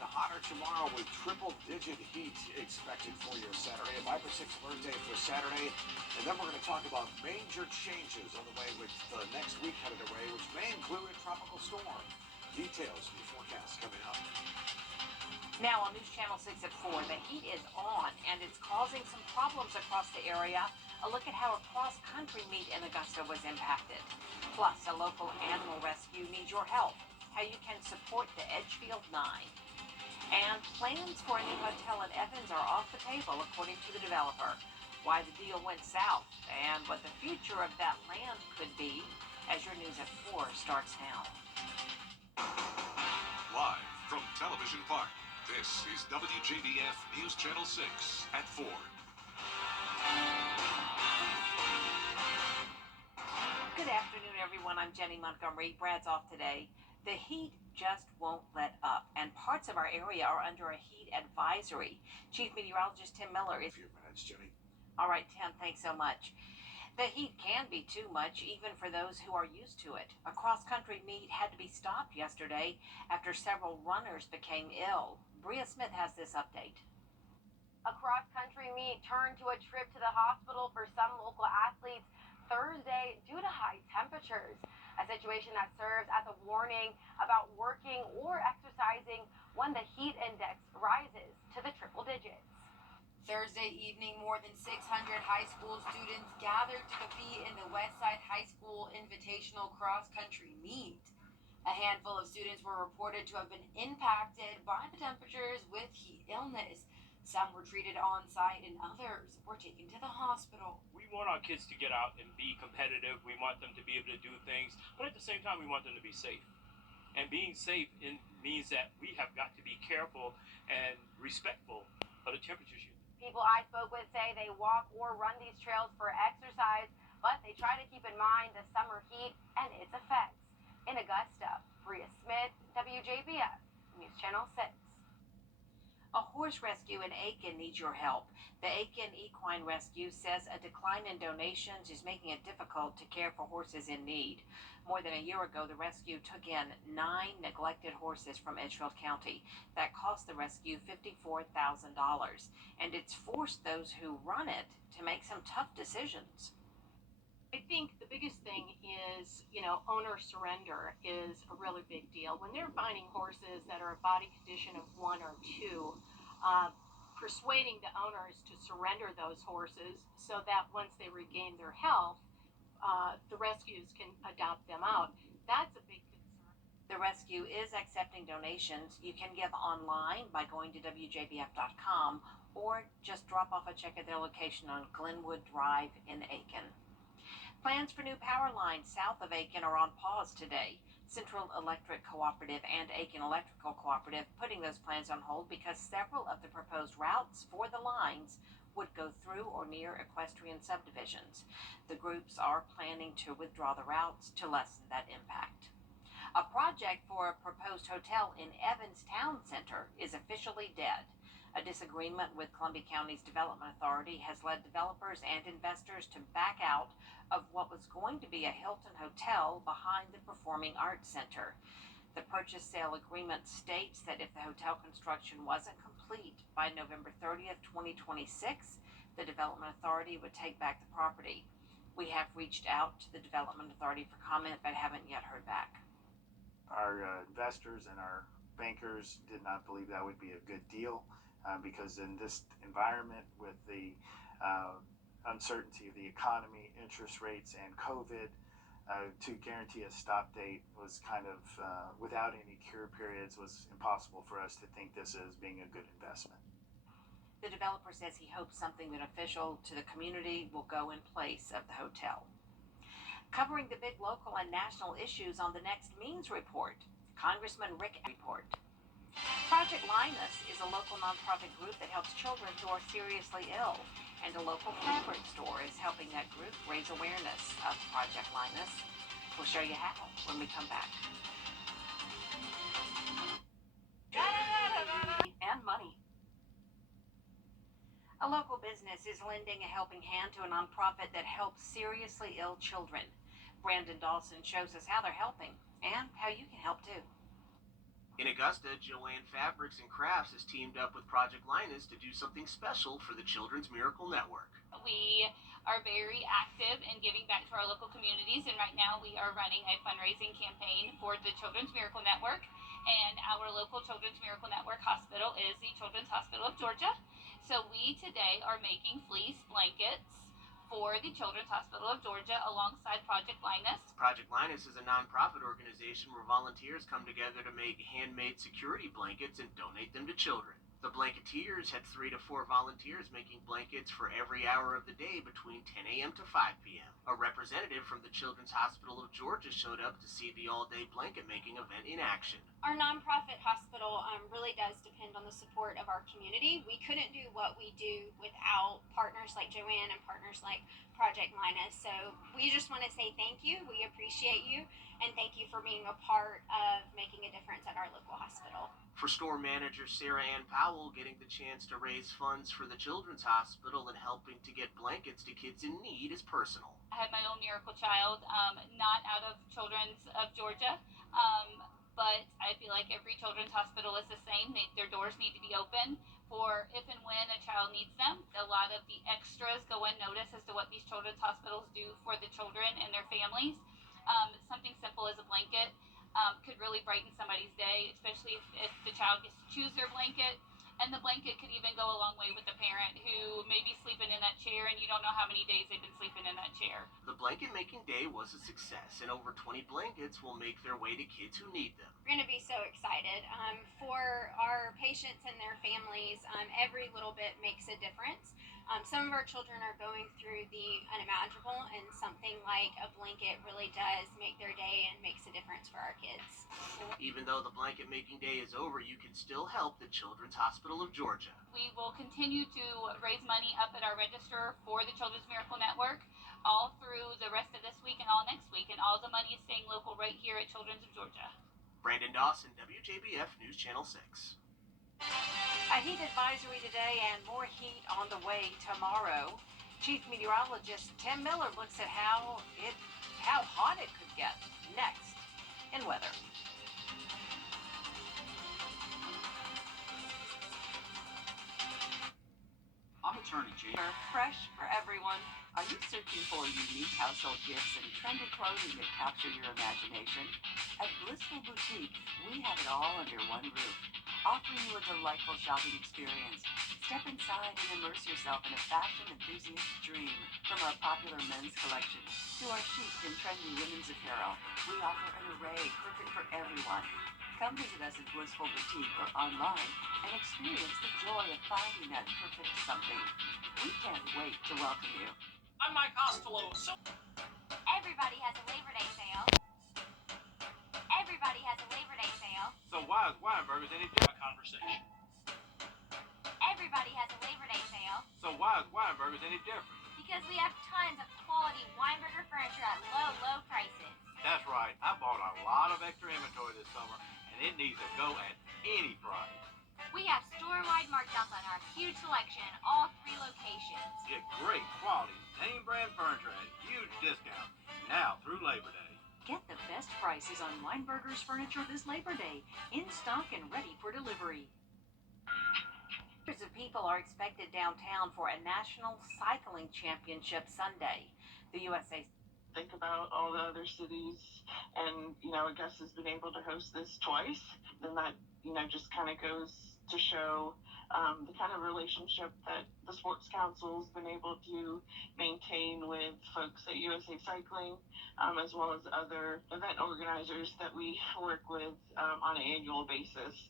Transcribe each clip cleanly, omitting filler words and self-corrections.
even hotter tomorrow with triple-digit heat expected for your Saturday. A Viper 6 alert day for Saturday. And then we're going to talk about major changes on the way with the next week headed away, which may include a tropical storm. Details in the forecast coming up. Now on News Channel 6 at 4, the heat is on and it's causing some problems across the area. A look at how a cross-country meet in Augusta was impacted. Plus, a local animal rescue needs your help. How you can support the Edgefield 9. And plans for a new hotel in Evans are off the table, according to the developer. Why the deal went south and what the future of that land could be as your News at 4 starts now. Live from Television Park, this is WJBF News Channel 6 at 4. Good afternoon, everyone. I'm Jenny Montgomery. Brad's off today. The heat just won't let up, and parts of our area are under a heat advisory. Chief Meteorologist Tim Miller is... A few minutes, Jenny. All right, Tim, thanks so much. The heat can be too much, even for those who are used to it. A cross-country meet had to be stopped yesterday after several runners became ill. Bria Smith has this update. A cross-country meet turned to a trip to the hospital for some local athletes Thursday due to high temperatures, a situation that serves as a warning about working or exercising when the heat index rises to the triple digits. Thursday evening, more than 600 high school students gathered to compete in the Westside High School Invitational Cross-Country Meet. A handful of students were reported to have been impacted by the temperatures with heat illness. Some were treated on site and others were taken to the hospital. We want our kids to get out and be competitive. We want them to be able to do things, but at the same time, we want them to be safe. And being safe means that we have got to be careful and respectful of the temperatures. People I spoke with say they walk or run these trails for exercise, but they try to keep in mind the summer heat and its effects. In Augusta, Bria Smith, WJBF, News Channel 6. A horse rescue in Aiken needs your help. The Aiken Equine Rescue says a decline in donations is making it difficult to care for horses in need. More than a year ago, the rescue took in 9 neglected horses from Edgefield County. That cost the rescue $54,000, and it's forced those who run it to make some tough decisions. I think the biggest thing is, owner surrender is a really big deal. When they're finding horses that are a body condition of 1 or 2, persuading the owners to surrender those horses so that once they regain their health, the rescues can adopt them out. That's a big concern. The rescue is accepting donations. You can give online by going to WJBF.com or just drop off a check at their location on Glenwood Drive in Aiken. Plans for new power lines south of Aiken are on pause today. Central Electric Cooperative and Aiken Electrical Cooperative putting those plans on hold because several of the proposed routes for the lines would go through or near equestrian subdivisions. The groups are planning to withdraw the routes to lessen that impact. A project for a proposed hotel in Evans Town Center is officially dead. A disagreement with Columbia County's Development Authority has led developers and investors to back out of what was going to be a Hilton Hotel behind the Performing Arts Center. The purchase sale agreement states that if the hotel construction wasn't complete by November 30th, 2026, the Development Authority would take back the property. We have reached out to the Development Authority for comment, but haven't yet heard back. Our investors and our bankers did not believe that would be a good deal because in this environment with the uncertainty of the economy, interest rates, and COVID, to guarantee a stop date was kind of, without any cure periods, was impossible for us to think this as being a good investment. The developer says he hopes something beneficial to the community will go in place of the hotel. Covering the big local and national issues on the next Means Report, Congressman Rick Report. Project Linus is a local nonprofit group that helps children who are seriously ill, and a local fabric store is helping that group raise awareness of Project Linus. We'll show you how when we come back. And money. A local business is lending a helping hand to a nonprofit that helps seriously ill children. Brandon Dawson shows us how they're helping and how you can help too. In Augusta, Joanne Fabrics and Crafts has teamed up with Project Linus to do something special for the Children's Miracle Network. We are very active in giving back to our local communities, and right now we are running a fundraising campaign for the Children's Miracle Network, and our local Children's Miracle Network hospital is the Children's Hospital of Georgia. So we today are making fleece blankets for the Children's Hospital of Georgia alongside Project Linus. Project Linus is a nonprofit organization where volunteers come together to make handmade security blankets and donate them to children. The Blanketeers had 3 to 4 volunteers making blankets for every hour of the day between 10 a.m. to 5 p.m. A representative from the Children's Hospital of Georgia showed up to see the all-day blanket making event in action. Our nonprofit hospital really does depend on the support of our community. We couldn't do what we do without partners like Joanne and partners like Project Linus. So we just want to say thank you. We appreciate you, and thank you for being a part of making a difference at our local hospital. For store manager Sarah Ann Powell, getting the chance to raise funds for the Children's Hospital and helping to get blankets to kids in need is personal. I had my own miracle child, not out of Children's of Georgia, but I feel like every children's hospital is the same. Their doors need to be open for if and when a child needs them. A lot of the extras go unnoticed as to what these children's hospitals do for the children and their families. Something simple as a blanket could really brighten somebody's day, especially if the child gets to choose their blanket. And the blanket could even go a long way with the parent who may be sleeping in that chair and you don't know how many days they've been sleeping in that chair. The blanket making day was a success, and over 20 blankets will make their way to kids who need them. We're going to be so excited. For our patients and their families, every little bit makes a difference. Some of our children are going through the unimaginable, and something like a blanket really does make their day and makes a difference for our kids. Even though the blanket making day is over, you can still help the Children's Hospital of Georgia. We will continue to raise money up at our register for the Children's Miracle Network all through the rest of this week and all next week, and all the money is staying local right here at Children's of Georgia. Brandon Dawson, WJBF News Channel 6. A heat advisory today and more heat on the way tomorrow. Chief Meteorologist Tim Miller looks at how hot it could get next in weather. I'm Attorney Chief. Fresh for everyone. Are you searching for unique household gifts and trendy clothing that capture your imagination? At Blissful Boutique, we have it all under one roof, offering you a delightful shopping experience. Step inside and immerse yourself in a fashion enthusiast's dream. From our popular men's collection to our chic and trendy women's apparel, we offer an array perfect for everyone. Come visit us at Blissful Boutique or online and experience the joy of finding that perfect something. We can't wait to welcome you. I'm Mike Costello. Everybody has a Labor Day sale. Everybody has a Labor Day sale. So why is Weinberger's any different? Conversation. Everybody has a Labor Day sale. So why is Weinberger's any different? Because we have tons of quality Weinberger furniture at low, low prices. That's right. I bought a lot of extra inventory this summer, and it needs to go at any price. We have store-wide markdowns on our huge selection in all 3 locations. Get great quality, name brand furniture at a huge discount now through Labor Day. Get the best prices on Weinberger's furniture this Labor Day, in stock and ready for delivery. Hundreds of people are expected downtown for a national cycling championship Sunday. The USA. Think about all the other cities, and Augusta has been able to host this twice. Then that just kind of goes to show the kind of relationship that the Sports Council's been able to maintain with folks at USA Cycling, as well as other event organizers that we work with on an annual basis.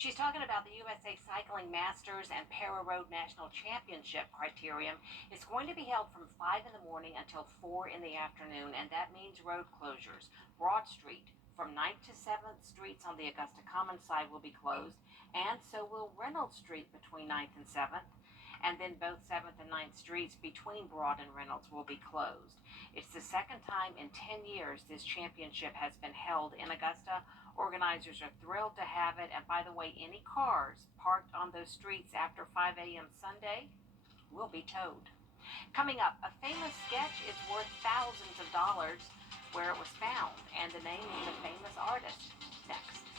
She's talking about the USA Cycling Masters and Para Road National Championship criterium. It's going to be held from 5 in the morning until 4 in the afternoon, and that means road closures. Broad Street from 9th to 7th streets on the Augusta Commons side will be closed, and so will Reynolds Street between 9th and 7th, and then both 7th and 9th streets between Broad and Reynolds will be closed. It's the second time in 10 years this championship has been held in Augusta. Organizers are thrilled to have it, and by the way, any cars parked on those streets after 5 a.m. Sunday will be towed. Coming up, a famous sketch is worth thousands of dollars. Where it was found and the name of the famous artist. Next.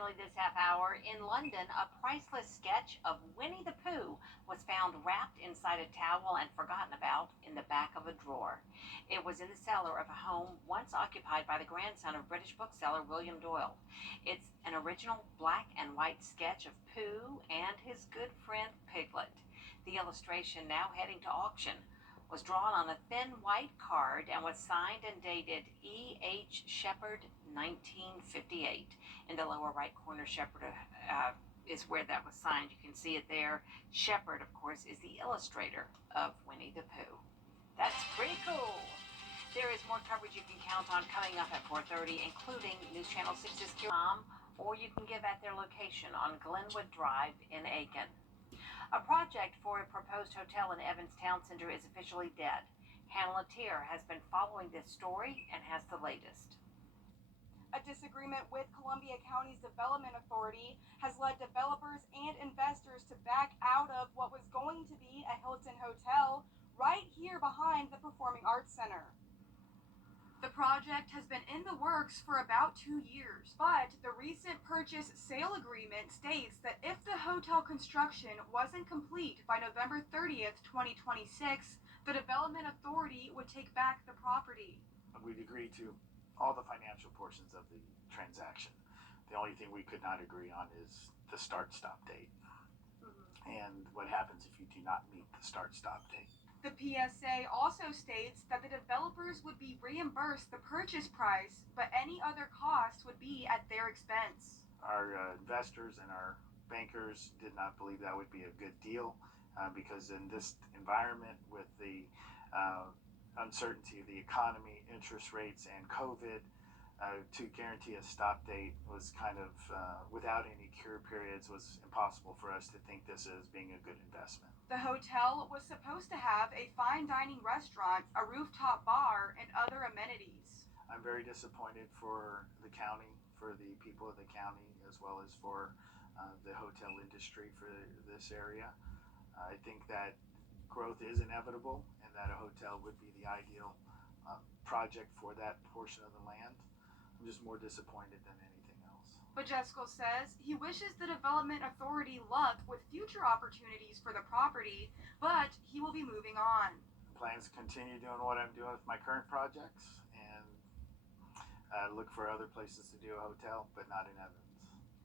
finally, this half hour, in London, a priceless sketch of Winnie the Pooh was found wrapped inside a towel and forgotten about in the back of a drawer. It was in the cellar of a home once occupied by the grandson of British bookseller William Doyle. It's an original black and white sketch of Pooh and his good friend Piglet. The illustration, now heading to auction, was drawn on a thin white card and was signed and dated E.H. Shepard, 1958. In the lower right corner, Shepard is where that was signed. You can see it there. Shepard, of course, is the illustrator of Winnie the Pooh. That's pretty cool. There is more coverage you can count on coming up at 4:30, including News Channel 6's Kira, or you can give at their location on Glenwood Drive in Aiken. A project for a proposed hotel in Evans Town Center is officially dead. Hannah Latier has been following this story and has the latest. A disagreement with Columbia County's Development Authority has led developers and investors to back out of what was going to be a Hilton Hotel right here behind the Performing Arts Center. The project has been in the works for about 2 years, but the recent purchase-sale agreement states that if the hotel construction wasn't complete by November 30th, 2026, the Development Authority would take back the property. We'd agree to all the financial portions of the transaction. The only thing we could not agree on is the start-stop date. And what happens if you do not meet the start-stop date. The PSA also states that the developers would be reimbursed the purchase price, but any other cost would be at their expense. Our investors and our bankers did not believe that would be a good deal because in this environment with the uncertainty of the economy, interest rates, and COVID, to guarantee a stop date was kind of, without any cure periods, was impossible for us to think this as being a good investment. The hotel was supposed to have a fine dining restaurant, a rooftop bar, and other amenities. I'm very disappointed for the county, for the people of the county, as well as for the hotel industry for this area. I think that growth is inevitable and that a hotel would be the ideal project for that portion of the land. I'm just more disappointed than anything else. Bajesko says he wishes the Development Authority luck with future opportunities for the property, but he will be moving on. Plans to continue doing what I'm doing with my current projects and look for other places to do a hotel, but not in Evans.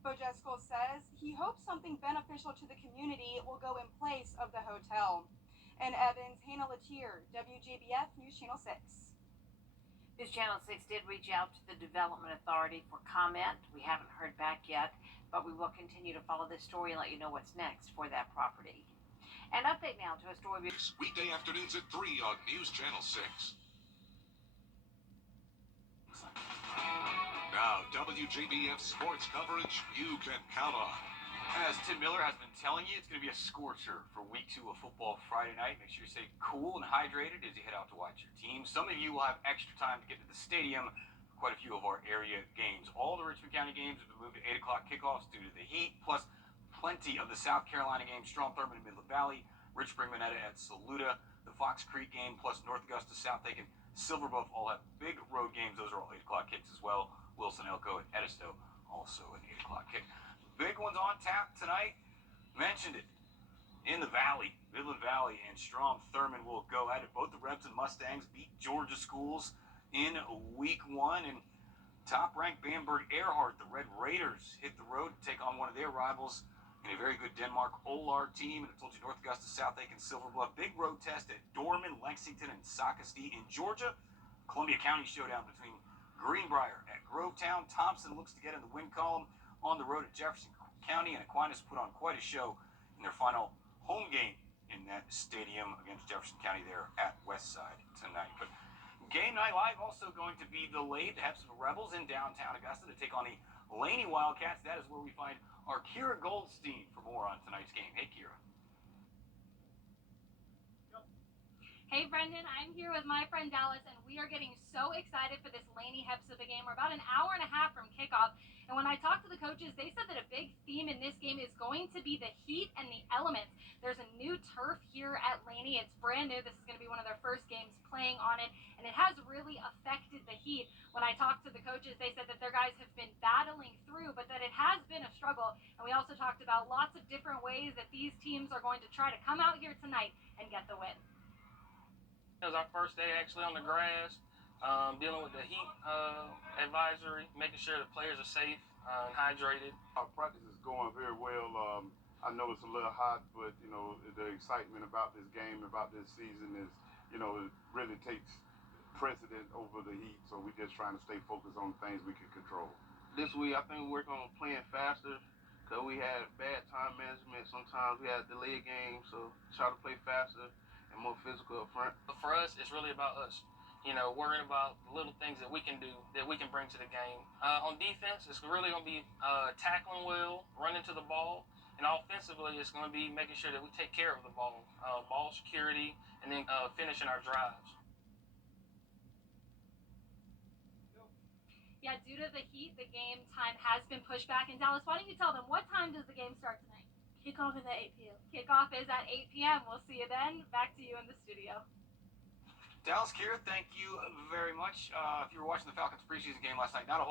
Bajesko says he hopes something beneficial to the community will go in place of the hotel. In Evans, Hannah Latier, WJBF News Channel 6. News Channel 6 did reach out to the Development Authority for comment. We haven't heard back yet, but we will continue to follow this story and let you know what's next for that property. An update now to a story. Weekday afternoons at 3 on News Channel 6. Now, WJBF sports coverage you can count on. As Tim Miller has been telling you, it's going to be a scorcher for week 2 of football Friday night. Make sure you stay cool and hydrated as you head out to watch your team. Some of you will have extra time to get to the stadium for quite a few of our area games. All the Richmond County games have been moved to 8 o'clock kickoffs due to the heat, plus plenty of the South Carolina games, Strom Thurmond in Midland Valley, Rich Spring Manetta at Saluda, the Fox Creek game, plus North Augusta, South Aiken, Silver Bluff all have big road games. Those are all 8 o'clock kicks as well. Wilson, Elko, and Edisto also an 8 o'clock kick. Big ones on tap tonight. Mentioned it. In the Valley, Midland Valley and Strom Thurmond will go at it. Both the Rebs and Mustangs beat Georgia schools in week 1. And top-ranked Bamberg Earhart, the Red Raiders, hit the road to take on one of their rivals in a very good Denmark Olar team. And I told you North Augusta, South Aiken, Silver Bluff. Big road test at Dorman, Lexington, and Socastee in Georgia. Columbia County showdown between Greenbrier at Grovetown. Thompson looks to get in the win column on the road at Jefferson County, and Aquinas put on quite a show in their final home game in that stadium against Jefferson County there at Westside tonight. But Game Night Live also going to be delayed to have some Rebels in downtown Augusta to take on the Laney Wildcats. That is where we find our Kira Goldstein for more on tonight's game. Hey, Kira. Hey Brendan, I'm here with my friend Dallas, and we are getting so excited for this Laney Hepzibah game. We're about an hour and a half from kickoff, and when I talked to the coaches, they said that a big theme in this game is going to be the heat and the elements. There's a new turf here at Laney. It's brand new. This is going to be one of their first games playing on it, and it has really affected the heat. When I talked to the coaches, they said that their guys have been battling through, but that it has been a struggle. And we also talked about lots of different ways that these teams are going to try to come out here tonight and get the win. It was our first day actually on the grass, dealing with the heat advisory, making sure the players are safe and hydrated. Our practice is going very well. I know it's a little hot, but the excitement about this game, about this season is, it really takes precedent over the heat. So we're just trying to stay focused on things we can control. This week I think we're working on playing faster because we had bad time management. Sometimes we had delayed games, so try to play faster and more physical up front. But for us, it's really about us. Worrying about the little things that we can do, that we can bring to the game. On defense, it's really going to be tackling well, running to the ball. And offensively, it's going to be making sure that we take care of the ball, ball security, and then finishing our drives. Yeah, due to the heat, the game time has been pushed back. And Dallas, why don't you tell them, what time does the game start tonight? Kickoff is at 8 p.m. Kickoff is at 8 p.m. We'll see you then. Back to you in the studio. Dallas, Kira, thank you very much. If you were watching the Falcons preseason game last night, not a whole